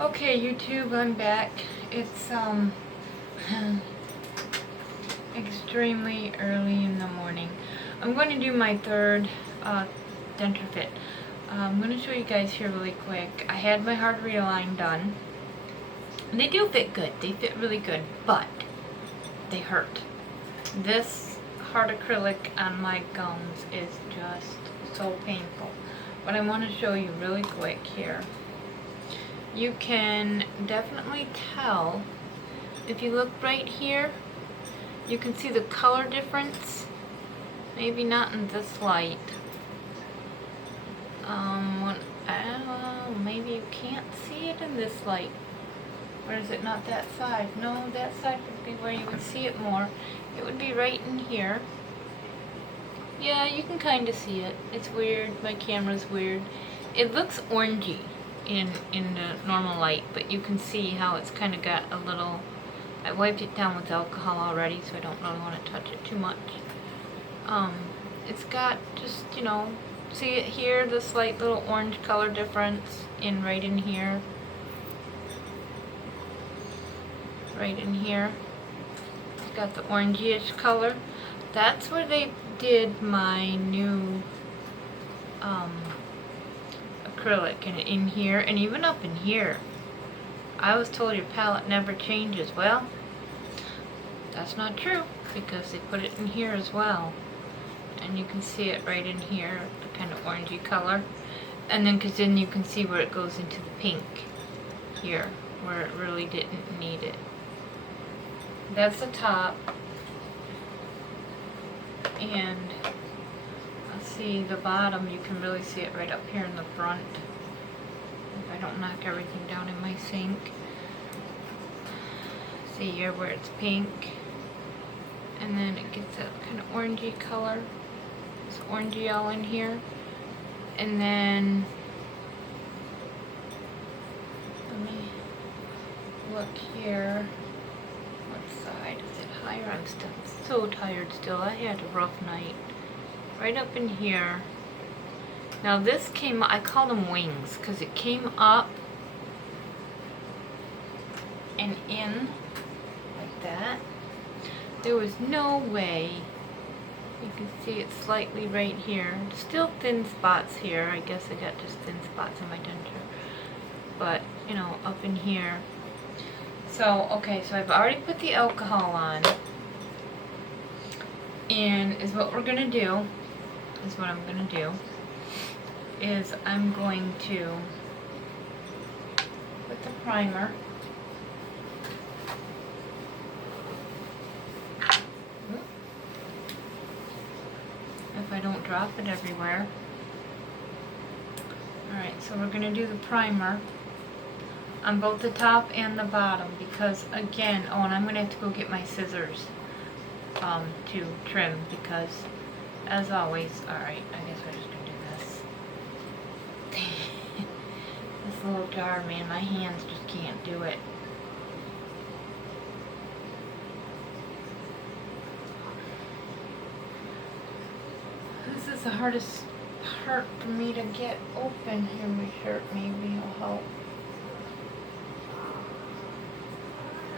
Okay, YouTube, I'm back. It's extremely early in the morning. I'm going to do my third DentureFit. I'm going to show you guys here really quick. I had my hard reline done. They do fit good. They fit really good, but they hurt. This hard acrylic on my gums is just so painful. But I want to show you really quick here. You can definitely tell, if you look right here, you can see the color difference. Maybe not in this light. Maybe you can't see it in this light. Or is it not that side? No, that side would be where you would see it more. It would be right in here. Yeah, you can kind of see it. It's weird. My camera's weird. It looks orangey in the normal light, but you can see how it's kind of got a little... I wiped it down with alcohol already, so I don't really want to touch it too much. It's got just, you know, see it here, the slight little orange color difference right in here. Right in here. It's got the orangey-ish color. That's where they did my new acrylic, and in here, and even up in here. I was told your palette never changes. Well, that's not true, because they put it in here as well. And you can see it right in here, the kind of orangey color. And then, because then you can see where it goes into the pink here, where it really didn't need it. That's the top. And let's see the bottom, you can really see it right up here in the front. If I don't knock everything down in my sink. See here where it's pink. And then it gets that kind of orangey color. It's orangey all in here. And then, let me look here. What side is it higher? I'm still so tired still. I had a rough night. Right up in here. Now this came, I call them wings, because it came up and in like that. There was no way. You can see it slightly right here. Still thin spots here. I guess I got just thin spots in my denture. But, you know, up in here. So, okay, so I've already put the alcohol on. And is what we're going to do, is what I'm going to do, is I'm going to put the primer. If I don't drop it everywhere. Alright, so we're going to do the primer on both the top and the bottom, because again, oh, and I'm going to have to go get my scissors to trim, because as always, alright, I guess we're just going to do this. This little jar, man, my hands just can't do it. This is the hardest part for me to get open. Here, my shirt maybe will help.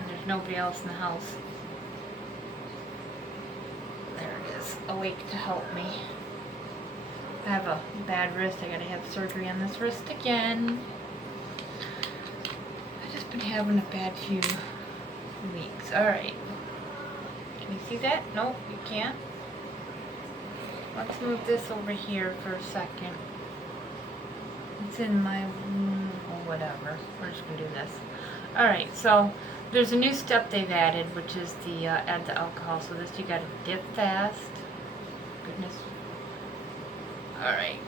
And there's nobody else in the house. There it is, awake to help me. I have a bad wrist. I gotta have surgery on this wrist again. I've just been having a bad few weeks. Alright. Can you see that? Nope, you can't. Let's move this over here for a second. It's in my, whatever. We're just going to do this. Alright, so there's a new step they've added, which is the add the alcohol. So this you got to dip fast. Goodness. Alright.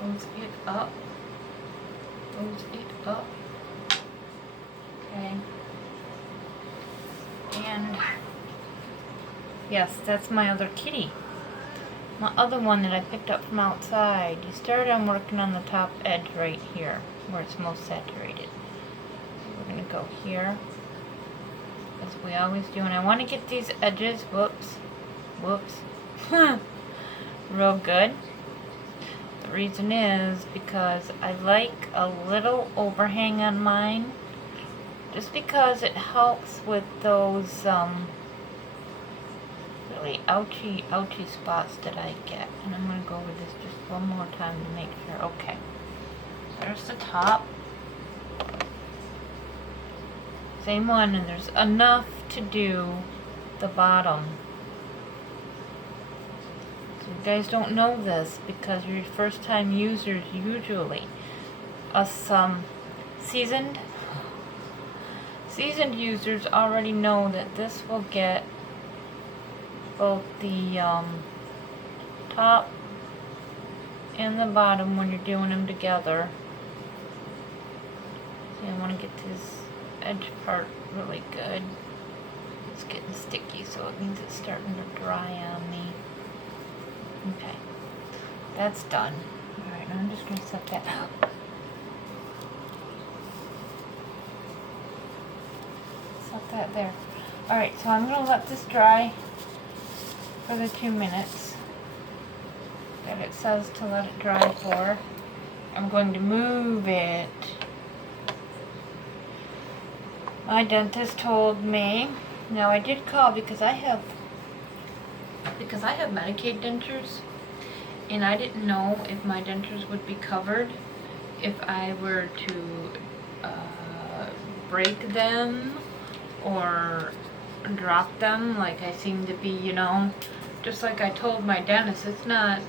Close it up. Close it up. Okay. And... yes, that's my other kitty. My other one that I picked up from outside. You started on working on the top edge right here, where it's most saturated. We're going to go here, as we always do. And I want to get these edges, whoops, real good. The reason is because I like a little overhang on mine, just because it helps with those really ouchy spots that I get. And I'm going to go over this just one more time to make sure. Okay, there's the top. Same one, and there's enough to do the bottom. So you guys don't know this because you're first time users usually. Us seasoned users already know that this will get both the top and the bottom when you're doing them together. So I want to get this edge part really good. It's getting sticky, so it means it's starting to dry on me. Okay, that's done. Alright, now I'm just going to set that up. Set that there. Alright, so I'm going to let this dry for the 2 minutes that it says to let it dry for. I'm going to move it. My dentist told me, now I did call because I have Medicaid dentures, and I didn't know if my dentures would be covered if I were to break them or drop them like I seem to be, you know. Just like I told my dentist, it's not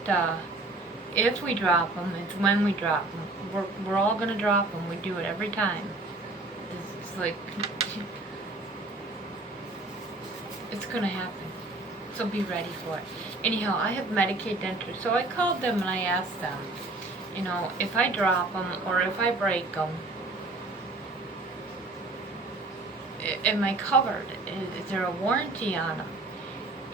if we drop them, it's when we drop them. We're all going to drop them. We do it every time. It's like, it's going to happen. So be ready for it. Anyhow, I have Medicaid dentures, so I called them and I asked them, you know, if I drop them or if I break them, am I covered? Is there a warranty on them?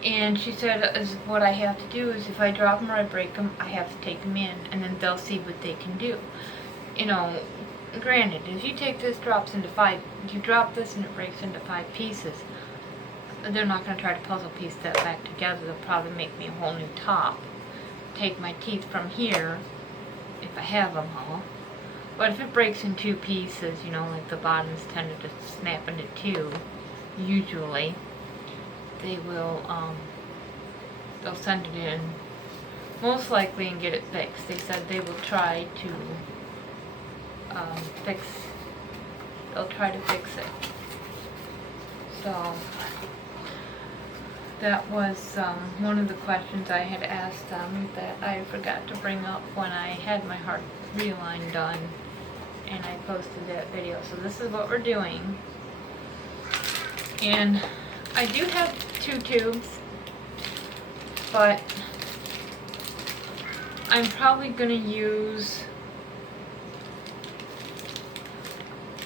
And she said, what I have to do is if I drop them or I break them, I have to take them in, and then they'll see what they can do. You know, granted, if you take this, you drop this and it breaks into 5 pieces, they're not going to try to puzzle piece that back together. They'll probably make me a whole new top. Take my teeth from here, if I have them all. But if it breaks in 2 pieces, you know, like the bottoms tended to snap into 2, usually, they will, they'll send it in, most likely, and get it fixed. They said they will try to they'll try to fix it. So that was one of the questions I had asked them that I forgot to bring up when I had my heart reline done, and I posted that video. So this is what we're doing, and I do have 2 tubes, but I'm probably gonna use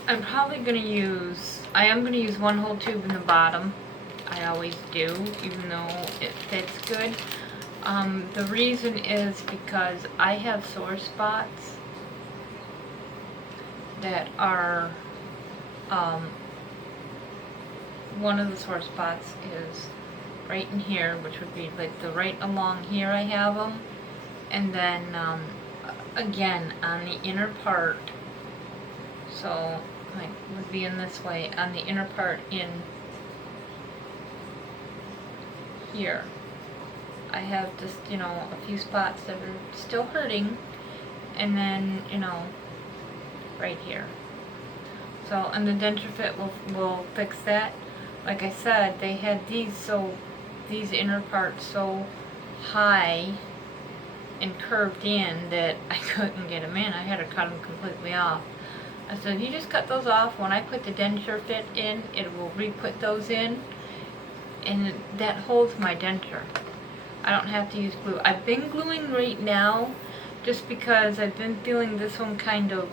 I am going to use 1 whole tube in the bottom. I always do, even though it fits good. The reason is because I have sore spots that are, one of the sore spots is right in here, which would be like the right along here I have them. And then, again, on the inner part, so like would be in this way, on the inner part in here, I have just, you know, a few spots that are still hurting, and then, you know, right here. So, and the DensureFit will fix that. Like I said, they had these inner parts so high and curved in that I couldn't get them in. I had to cut them completely off. I said, you just cut those off. When I put the DensureFit in, it will re-put those in, and that holds my denture. I don't have to use glue. I've been gluing right now just because I've been feeling this one kind of,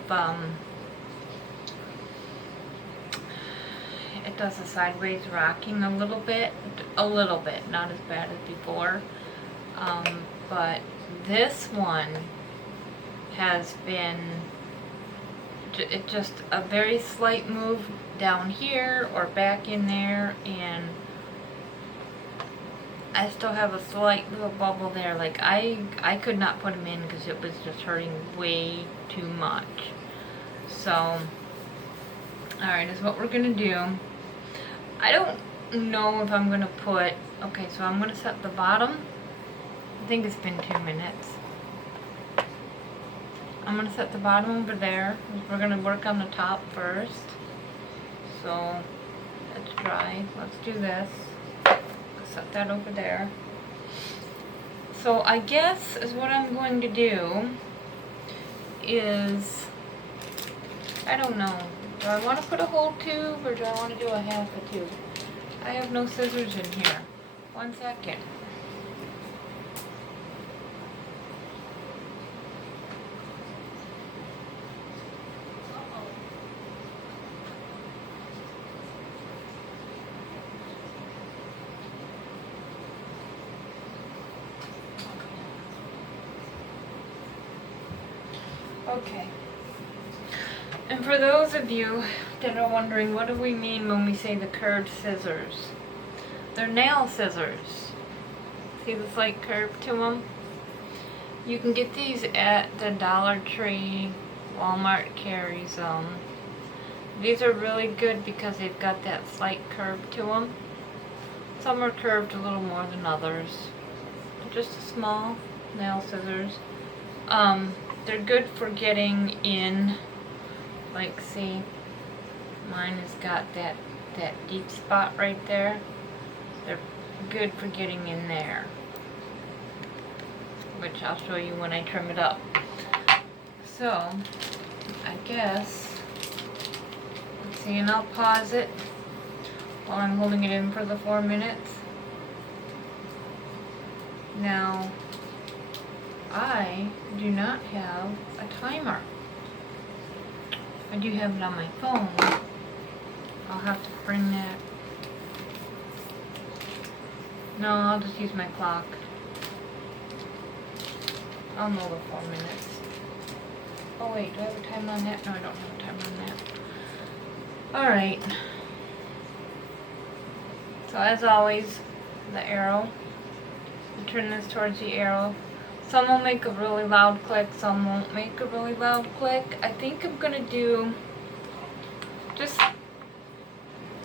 it does a sideways rocking a little bit, not as bad as before. But this one has been just a very slight move down here or back in there, and I still have a slight little bubble there. Like I could not put them in because it was just hurting way too much. So, alright, is what we're gonna do. I don't know if I'm gonna put, okay, so I'm gonna set the bottom. I think it's been 2 minutes. I'm gonna set the bottom over there. We're gonna work on the top first. So, that's dry. Let's do this. Set that over there. So I guess is what I'm going to do is, I don't know, do I want to put a whole tube or do I want to do a half a tube? I have no scissors in here. 1 second. Okay. And for those of you that are wondering, what do we mean when we say the curved scissors? They're nail scissors. See the slight curve to them? You can get these at the Dollar Tree. Walmart carries them. These are really good because they've got that slight curve to them. Some are curved a little more than others. They're just small nail scissors. They're good for getting in, like, see, mine has got that deep spot right there. They're good for getting in there, which I'll show you when I trim it up. So, I guess, let's see, and I'll pause it while I'm holding it in for the 4 minutes. Now, I do not have a timer. I do have it on my phone. I'll have to bring that. No, I'll just use my clock. I'll know the 4 minutes. Oh wait, do I have a timer on that? No, I don't have a timer on that. Alright. So as always, the arrow. I turn this towards the arrow. Some will make a really loud click, some won't make a really loud click. I think I'm gonna do, just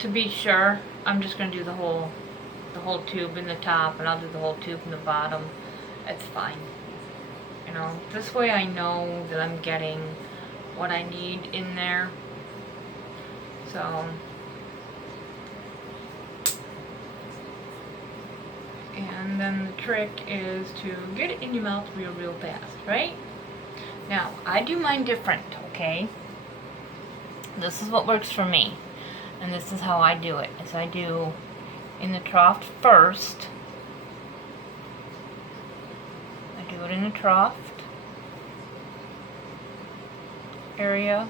to be sure, I'm just gonna do the whole tube in the top, and I'll do the whole tube in the bottom. It's fine. You know, this way I know that I'm getting what I need in there. So, and then the trick is to get it in your mouth real fast, right? Now, I do mine different, okay? This is what works for me. And this is how I do it. Is I do in the trough first. I do it in the trough area.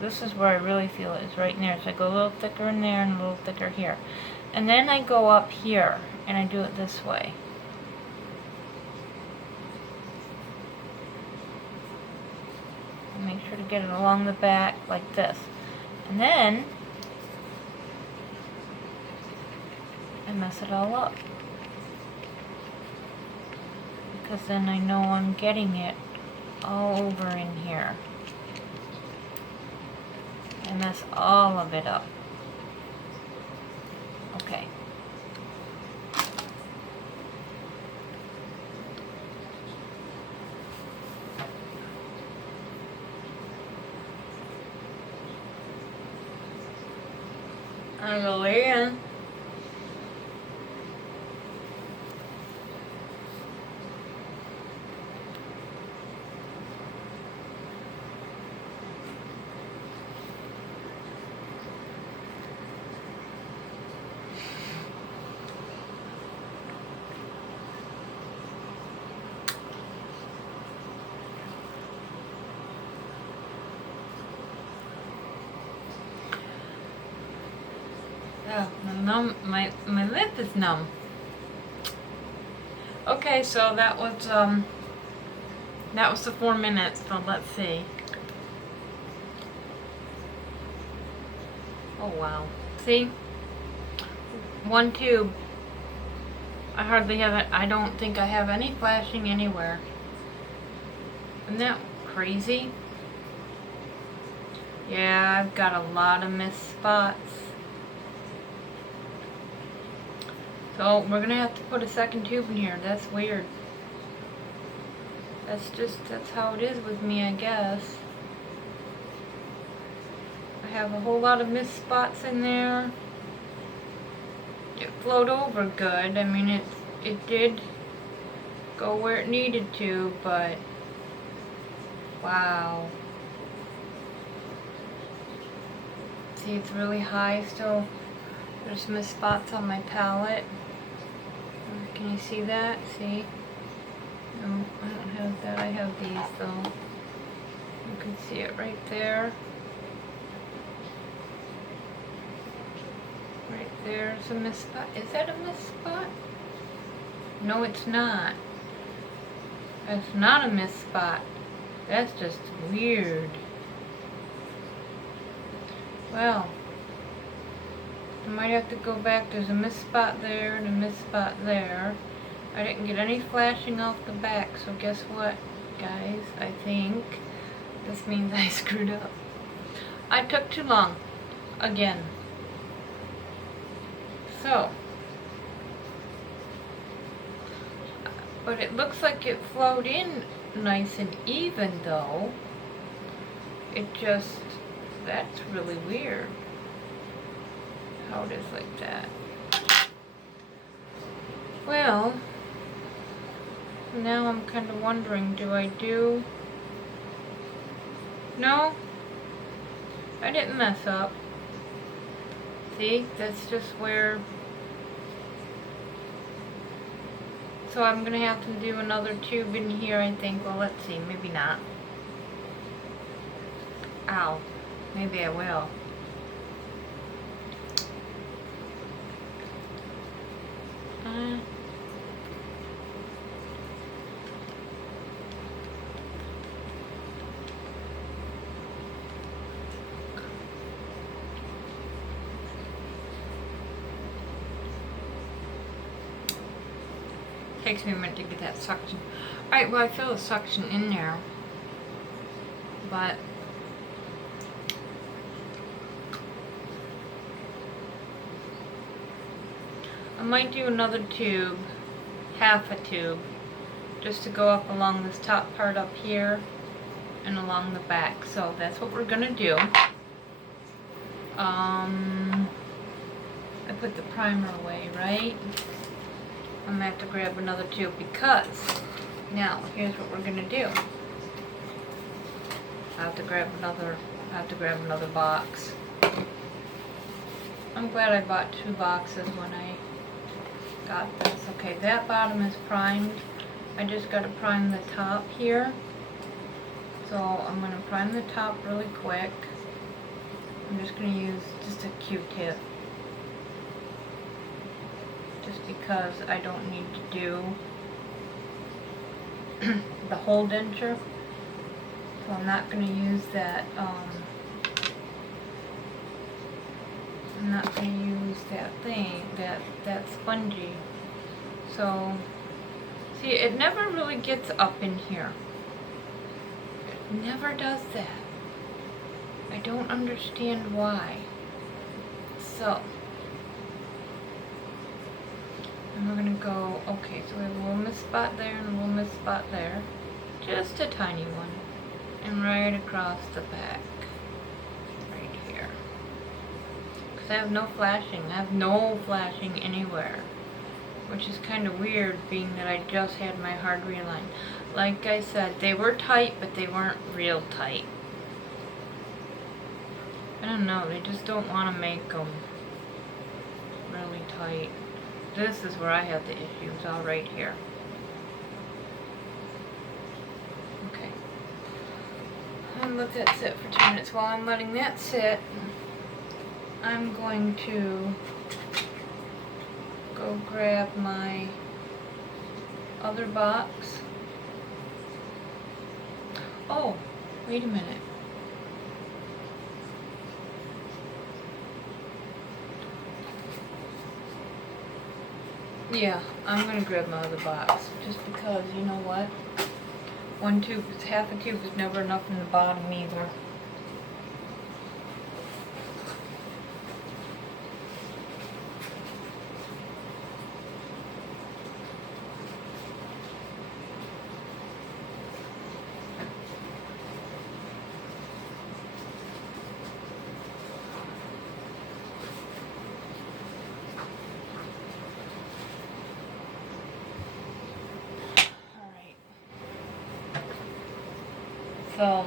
This is where I really feel it, is right in there. So I go a little thicker in there and a little thicker here. And then I go up here and I do it this way. And make sure to get it along the back like this. And then I mess it all up. Because then I know I'm getting it all over in here. I mess all of it up. Okay. I go in. Oh, my lip is numb. Okay, so that was the 4 minutes, so let's see. Oh wow. See? 1 tube. I hardly have it. I don't think I have any flashing anywhere. Isn't that crazy? Yeah, I've got a lot of missed spots. So we're gonna have to put a second tube in here. That's weird. That's how it is with me, I guess. I have a whole lot of missed spots in there. It flowed over good. I mean, it did go where it needed to, but wow. See, it's really high still. There's missed spots on my palette. Can you see that? See? No, I don't have that. I have these though. You can see it right there. Right there's a missed spot. Is that a missed spot? No, it's not. That's not a missed spot. That's just weird. Well, I might have to go back. There's a missed spot there and a missed spot there. I didn't get any flashing off the back, so guess what, guys? I think this means I screwed up. I took too long. Again. So, but it looks like it flowed in nice and even though. It just, that's really weird how it is like that. Well, now I'm kind of wondering, do I do? No, I didn't mess up. See, that's just where. So I'm gonna have to do another tube in here, I think. Well, let's see, maybe not. Ow, maybe I will. Takes me a minute to get that suction. Alright, well I feel the suction in there. But I might do another tube, half a tube, just to go up along this top part up here and along the back. So that's what we're gonna do. I put the primer away, right? I'm gonna have to grab another tube because now here's what we're gonna do. I have to grab another box. I'm glad I bought 2 boxes when I got this. Okay, that bottom is primed. I just gotta prime the top here. So I'm gonna prime the top really quick. I'm just gonna use just a Q-tip. Just because I don't need to do the whole denture. So I'm not going to use that, I'm not going to use that thing, that spongy. So, see, it never really gets up in here. It never does that. I don't understand why. So, and we're going to go, okay, so we have a little missed spot there and a little missed spot there. Just a tiny one. And right across the back. Right here. Because I have no flashing. I have no flashing anywhere. Which is kind of weird, being that I just had my hard reline. Like I said, they were tight, but they weren't real tight. I don't know, they just don't want to make them really tight. This is where I have the issues, all right here. Okay. And let that sit for 2 minutes. While I'm letting that sit, I'm going to go grab my other box. Oh, wait a minute. Yeah, I'm gonna grab my other box just because, you know what? Half a tube is never enough in the bottom either. So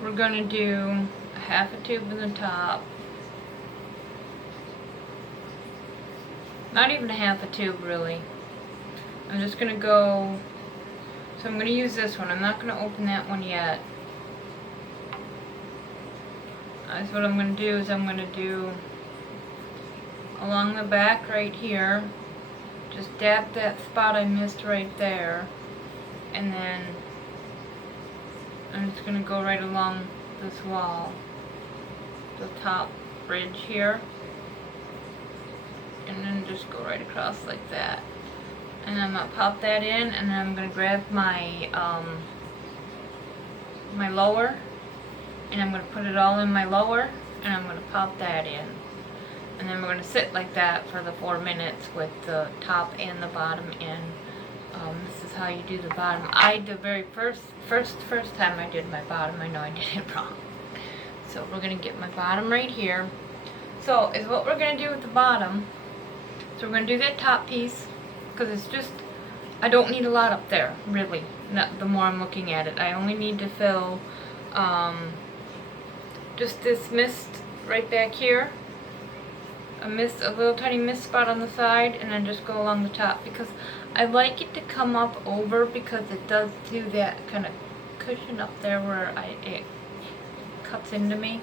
we're gonna do half a tube in the top. Not even a half a tube really. I'm just gonna go, so I'm gonna use this one. I'm not gonna open that one yet. That's what I'm gonna do, is I'm gonna do along the back right here. Just dab that spot I missed right there. And then I'm just going to go right along this wall, the top ridge here, and then just go right across like that. And I'm going to pop that in, and then I'm going to grab my my lower, and I'm going to put it all in my lower, and I'm going to pop that in. And then we're going to sit like that for the 4 minutes with the top and the bottom in. This is how you do the bottom. The very first time I did my bottom, I know I did it wrong. So we're gonna get my bottom right here. So is what we're gonna do with the bottom. So we're gonna do that top piece, because it's just, I don't need a lot up there, really. Not the more I'm looking at it. I only need to fill just this mist right back here. A little tiny mist spot on the side, and then just go along the top, because I like it to come up over, because it does do that kind of cushion up there where it cuts into me.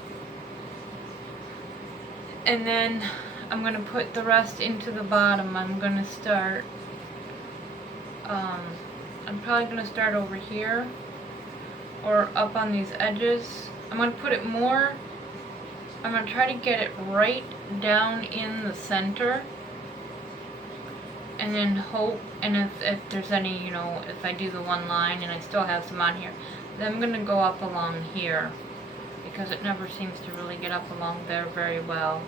And then I'm going to put the rest into the bottom. I'm going to start, I'm probably going to start over here or up on these edges. I'm going to put it more, I'm going to try to get it right down in the center, and then hope, and if there's any, you know, if I do the one line and I still have some on here, then I'm going to go up along here, because it never seems to really get up along there very well.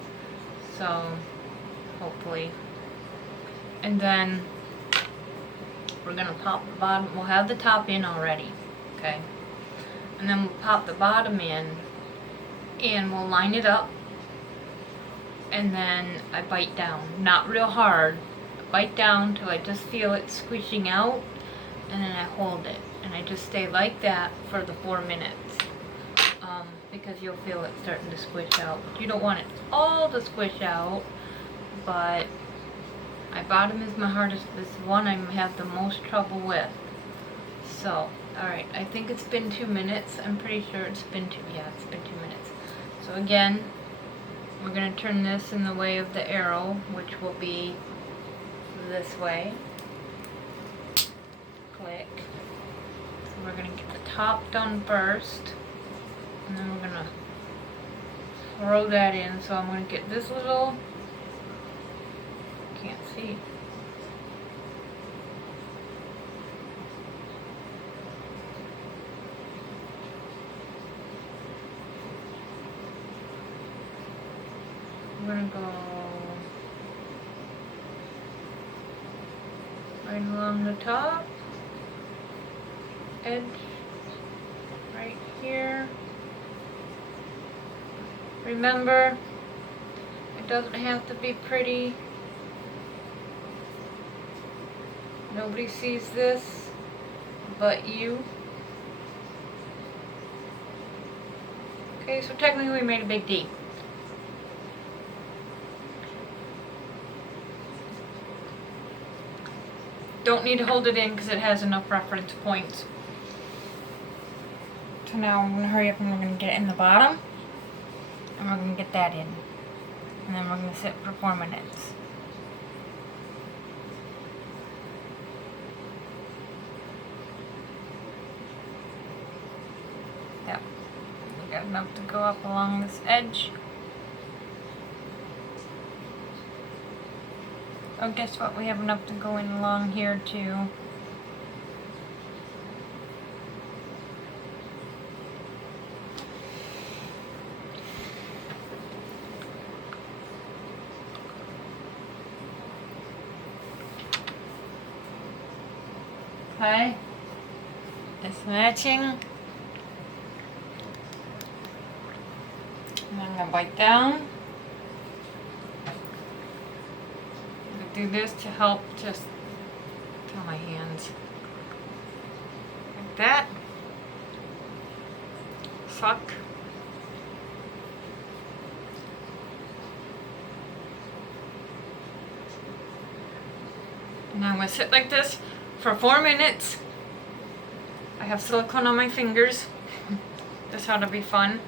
So hopefully. And then we're going to pop the bottom. We'll have the top in already, okay? And then we'll pop the bottom in, and we'll line it up, and then I bite down, not real hard. I bite down till I just feel it squishing out, and then I hold it, and I just stay like that for the 4 minutes, because you'll feel it starting to squish out. You don't want it all to squish out, but my bottom is my hardest. This one I have the most trouble with. So, alright, I think it's been 2 minutes. I'm pretty sure it's been it's been 2 minutes. So again, we're going to turn this in the way of the arrow, which will be this way. Click. So we're going to get the top done first, and then we're going to throw that in. So I'm going to get this little, can't see. I'm going to go right along the top edge, right here. Remember, it doesn't have to be pretty. Nobody sees this but you. Okay, so technically we made a big D. Don't need to hold it in because it has enough reference points. So now I'm going to hurry up, and we're going to get it in the bottom, and we're going to get that in, and then we're going to sit for 4 minutes. Yep, we got enough to go up along this edge. Oh, guess what? We have enough to go in along here too. Okay, it's matching. And I'm gonna bite down. I'm gonna do this to help just tell my hands. Like that. Suck. And I'm gonna sit like this for 4 minutes. I have silicone on my fingers. This ought to be fun.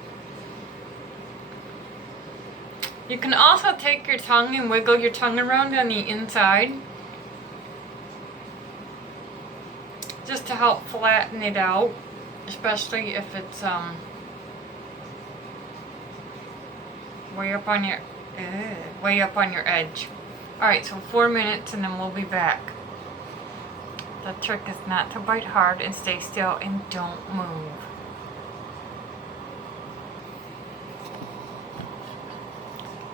You can also take your tongue and wiggle your tongue around on the inside, just to help flatten it out, especially if it's way up on your edge. Alright, so 4 minutes and then we'll be back. The trick is not to bite hard and stay still and don't move.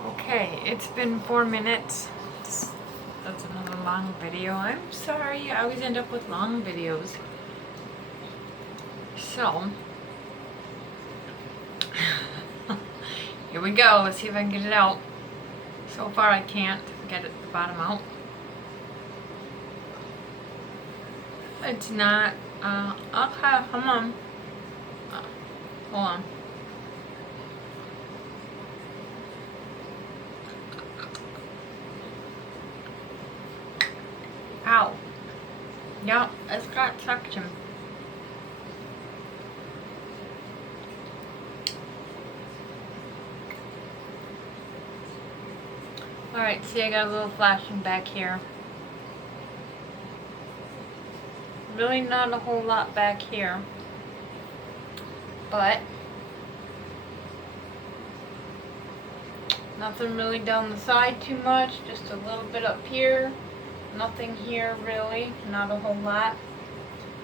Okay, it's been 4 minutes. That's another long video. I'm sorry, I always end up with long videos. So, here we go. Let's see if I can get it out. So far I can't get it the bottom out. It's not, okay, come on. Hold on. Ow. Yep, it's got suction. Alright, see, I got a little flashing back here. Really not a whole lot back here, but nothing really down the side too much, just a little bit up here, nothing here really, not a whole lot.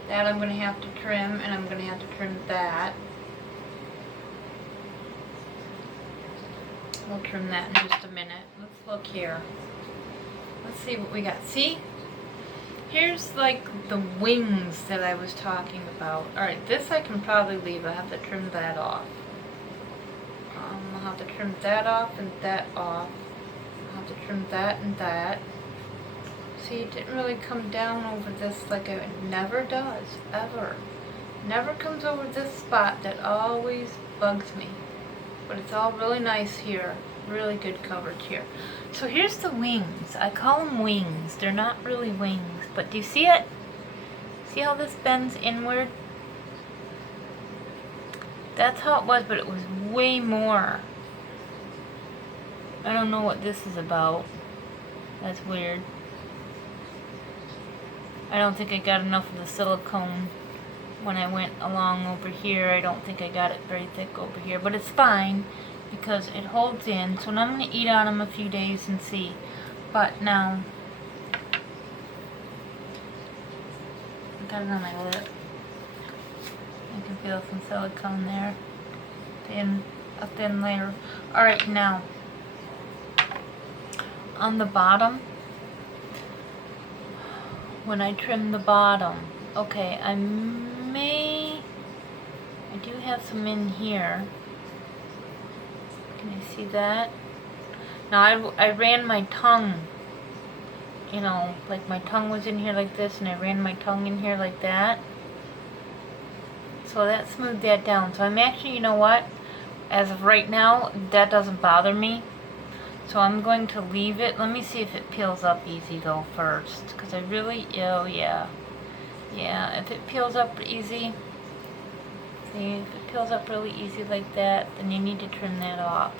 That I'm going to have to trim, and I'm going to have to trim that. We'll trim that in just a minute. Let's look here. Let's see what we got. See? Here's like the wings that I was talking about. Alright, this I can probably leave. I have to trim that off. I'll have to trim that off and that off. I'll have to trim that and that. See, it didn't really come down over this like it never does, ever. Never comes over this spot that always bugs me. But it's all really nice here. Really good coverage here. So here's the wings. I call them wings. They're not really wings. But do you see it? See how this bends inward? That's how it was, but it was way more. I don't know what this is about. That's weird. I don't think I got enough of the silicone when I went along over here. I don't think I got it very thick over here, but it's fine because it holds in. So now I'm going to eat on them a few days and see. But now, I got it on my lip. I can feel some silicone there. A thin layer. Alright, now, on the bottom, when I trim the bottom, okay, I do have some in here. Can you see that? Now I ran my tongue, you know, like my tongue was in here like this, and I ran my tongue in here like that. So that smoothed that down. So I'm actually, you know what? As of right now, that doesn't bother me. So I'm going to leave it. Let me see if it peels up easy though first. Because I really, oh yeah. Yeah, if it peels up easy, see, if it peels up really easy like that, then you need to trim that off.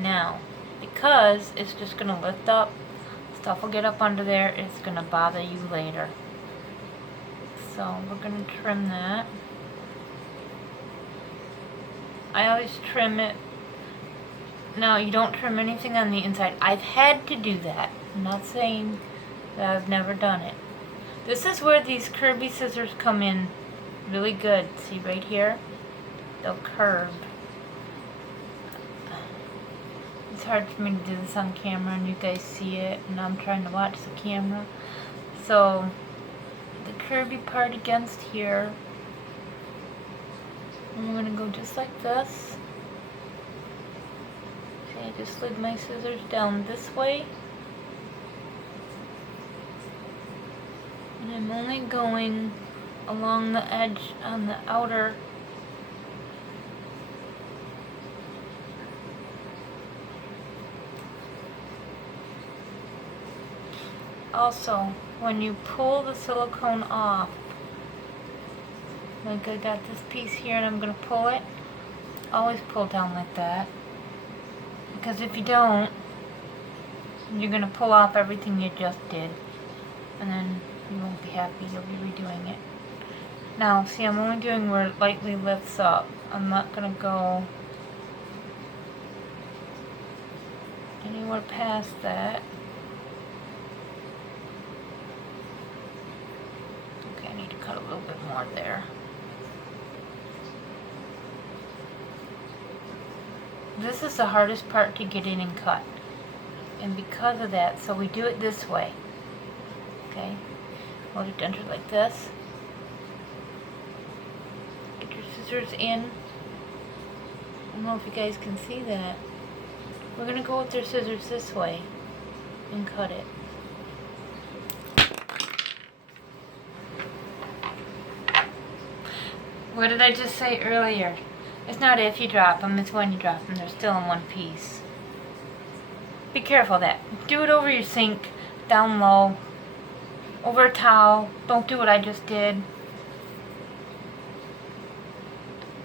Now, because it's just going to lift up, stuff will get up under there, it's going to bother you later. So we're going to trim that. I always trim it. No, you don't trim anything on the inside. I've had to do that. I'm not saying that I've never done it. This is where these curvy scissors come in really good. See right here? They'll curve. It's hard for me to do this on camera and you guys see it, and I'm trying to watch the camera. So the curvy part against here, and we're going to go just like this. See, I just slid my scissors down this way. And I'm only going along the edge on the outer. Also, when you pull the silicone off, like I got this piece here and I'm going to pull it, always pull down like that. Because if you don't, you're going to pull off everything you just did. And then you won't be happy, you'll be redoing it. Now, see, I'm only doing where it lightly lifts up. I'm not going to go anywhere past that. Okay, I need to cut a little bit more there. This is the hardest part to get in and cut. And because of that, so we do it this way. Okay? Hold your denture like this. Get your scissors in. I don't know if you guys can see that. We're going to go with our scissors this way and cut it. What did I just say earlier? It's not if you drop them, it's when you drop them. They're still in one piece. Be careful of that. Do it over your sink, down low, over a towel. Don't do what I just did.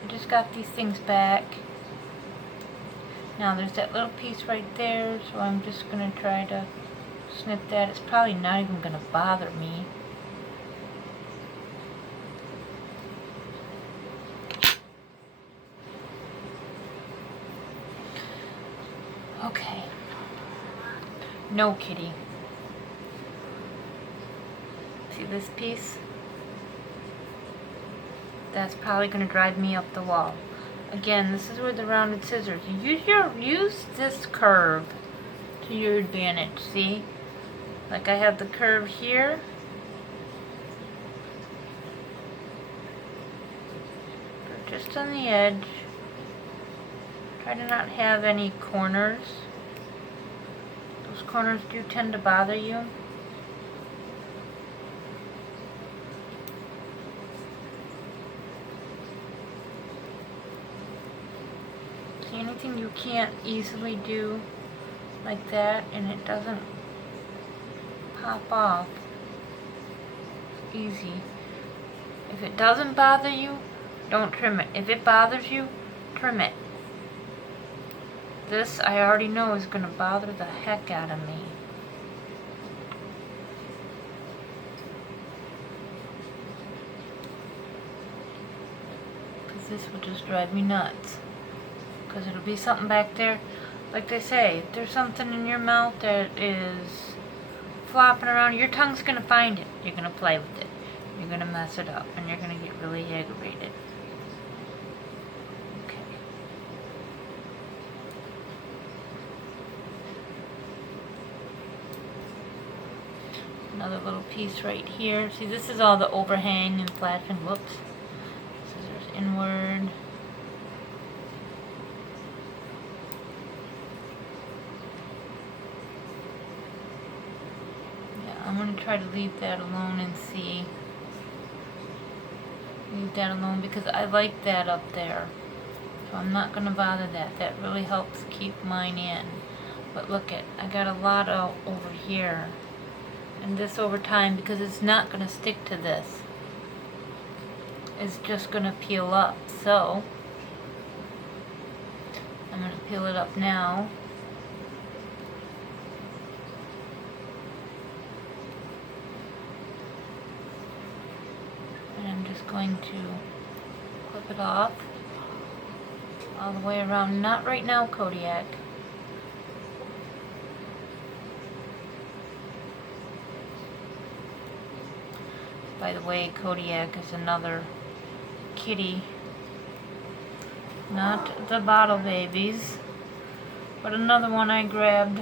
I just got these things back. Now there's that little piece right there, so I'm just going to try to snip that. It's probably not even going to bother me. Okay. No, kitty. See this piece? That's probably going to drive me up the wall. Again, this is where the rounded scissors. Use this curve to your advantage. See? Like I have the curve here. Just on the edge. Try to not have any corners. Those corners do tend to bother you. See, anything you can't easily do like that and it doesn't pop off, it's easy. If it doesn't bother you, don't trim it. If it bothers you, trim it. This I already know is going to bother the heck out of me. Because this will just drive me nuts. Because it'll be something back there. Like they say, if there's something in your mouth that is flopping around, your tongue's going to find it. You're going to play with it. You're going to mess it up. And you're going to get really aggravated. Another little piece right here. See, this is all the overhang and flashing. Whoops. Scissors inward. Yeah, I'm going to try to leave that alone and see. Leave that alone because I like that up there. So I'm not going to bother that. That really helps keep mine in. But look it, I got a lot over here. And this over time, because it's not going to stick to this, it's just going to peel up. So I'm going to peel it up now. And I'm just going to clip it off all the way around. Not right now, Kodiak. By the way, Kodiak is another kitty. Not the bottle babies, but another one I grabbed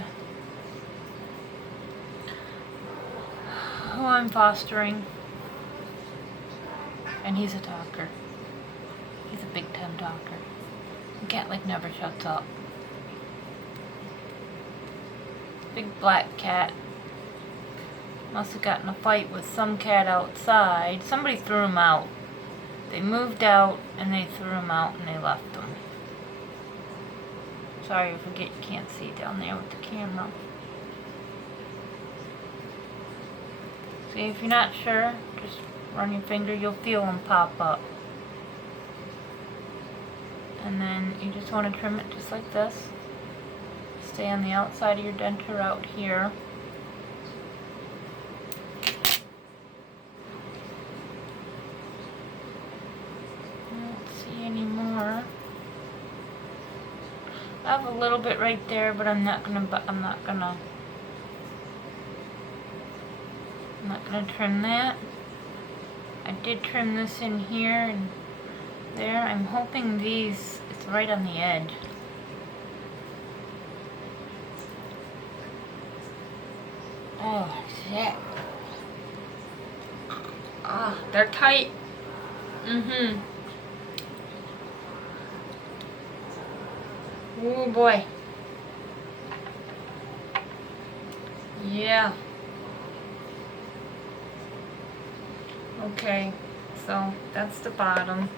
who I'm fostering. And he's a talker. He's a big time talker. The cat like never shuts up. Big black cat. Must have gotten a fight with some cat outside. Somebody threw him out. They moved out and they threw him out and they left him. Sorry, I forget you can't see down there with the camera. See, if you're not sure, just run your finger, you'll feel them pop up. And then you just want to trim it just like this. Stay on the outside of your denture out here. I don't see any more. I have a little bit right there, but I'm not gonna trim that. I did trim this in here and there. I'm hoping it's right on the edge. Oh shit. Ah, they're tight. Oh boy. Yeah. Okay, so that's the bottom.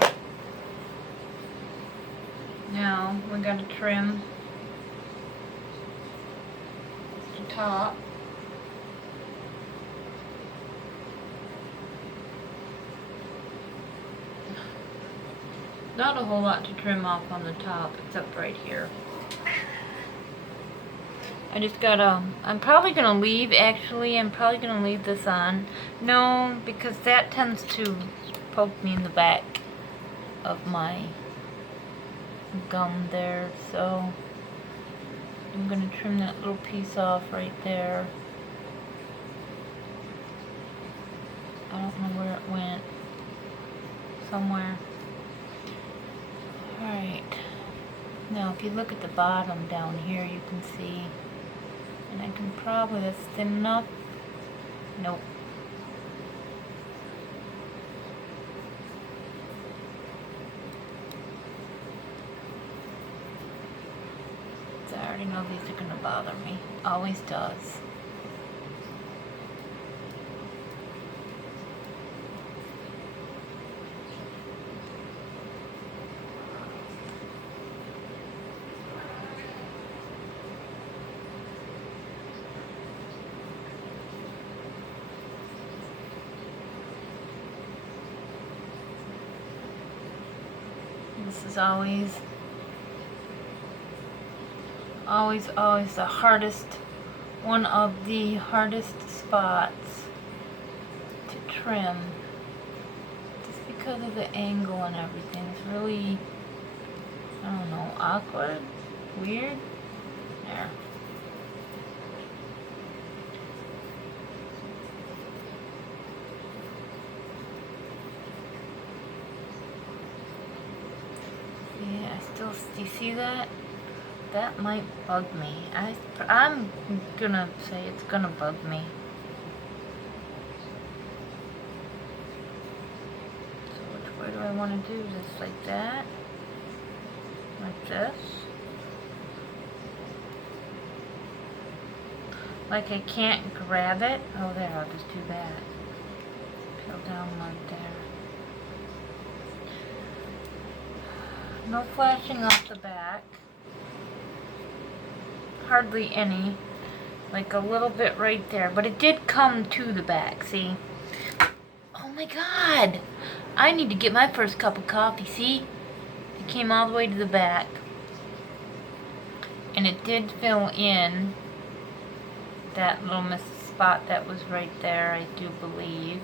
Now we gotta trim the top. Not a whole lot to trim off on the top, except right here. I just gotta, I'm probably gonna leave this on. No, because that tends to poke me in the back of my gum there, so I'm gonna trim that little piece off right there. I don't know where it went. Somewhere. Alright. Now if you look at the bottom down here, you can see, and I can probably, that's thin enough. Nope. I already know these are gonna bother me. Always does. This is always the hardest, one of the hardest spots to trim, just because of the angle and everything. It's really, I don't know, awkward, weird. There. Do you see that? That might bug me. I'm gonna say it's gonna bug me. So which way do I want to do this? Like that? Like this? Like I can't grab it? Oh there, I'll just do that. Peel down right there. No flashing off the back. Hardly any. Like a little bit right there. But it did come to the back, see? Oh my god! I need to get my first cup of coffee, see? It came all the way to the back. And it did fill in that little missed spot that was right there, I do believe.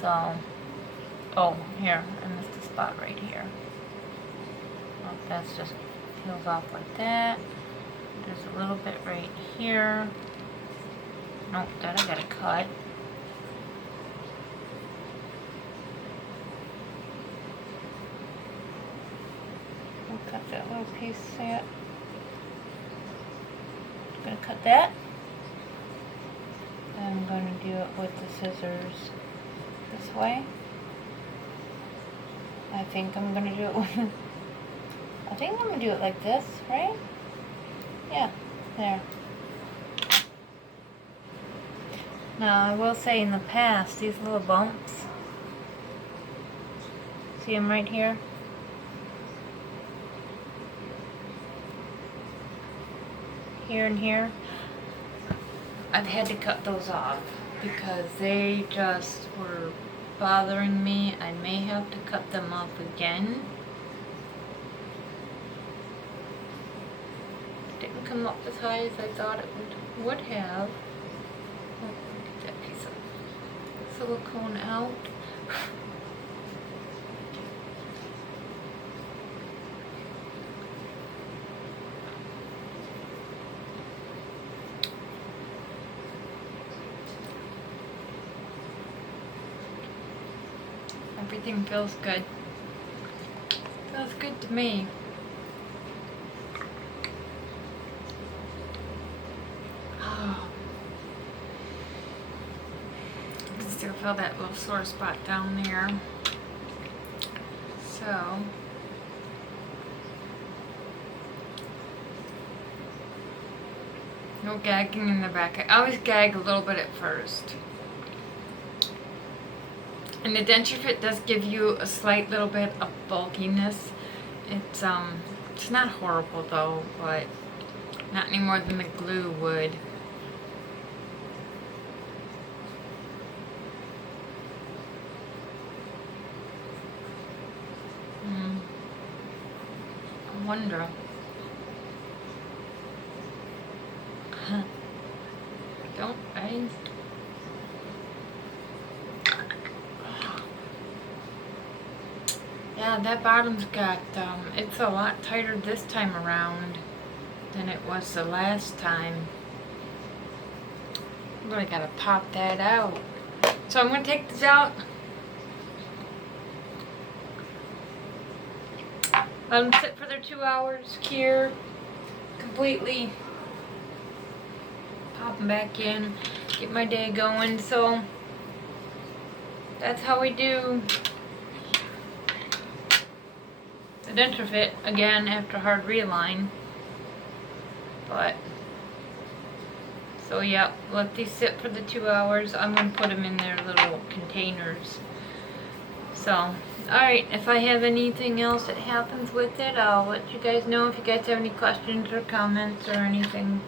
So, oh, here, I missed a spot right here. Oh, that's just peels off like that. There's a little bit right here. Nope, that I gotta cut. cut that little piece out. I'm going to cut that. I'm going to do it with the scissors this way. I think I'm going to do it with, I think I'm going to do it like this, right? Yeah, there. Now I will say in the past, these little bumps, see them right here? Here and here. I've had to cut those off because they just were bothering me. I may have to cut them off again. Didn't come up as high as I thought it would have. Oh, get that piece of silicone out. Everything feels good. Feels good to me. Oh. I can still feel that little sore spot down there. So, no gagging in the back. I always gag a little bit at first. And the DensureFit does give you a slight little bit of bulkiness. It's not horrible though, but not any more than the glue would. I wonder. Don't I? Yeah, that bottom's got, it's a lot tighter this time around than it was the last time. Really gotta pop that out. So I'm gonna take this out. Let them sit for their 2 hours, cure completely. Pop them back in, get my day going. So that's how we do the DensureFit again after hard realign. But so yeah, let these sit for the 2 hours. I'm gonna put them in their little containers. So, alright, if I have anything else that happens with it, I'll let you guys know. If you guys have any questions or comments or anything,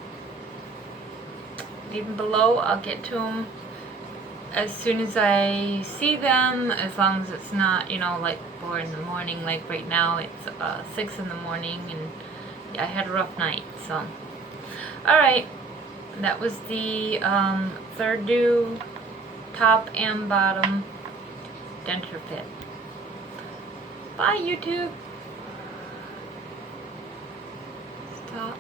leave them below. I'll get to them as soon as I see them, as long as it's not, you know, like 4 in the morning. Like right now it's 6 in the morning, and yeah, I had a rough night. So alright, that was the third do top and bottom DensureFit. Bye YouTube. Stop.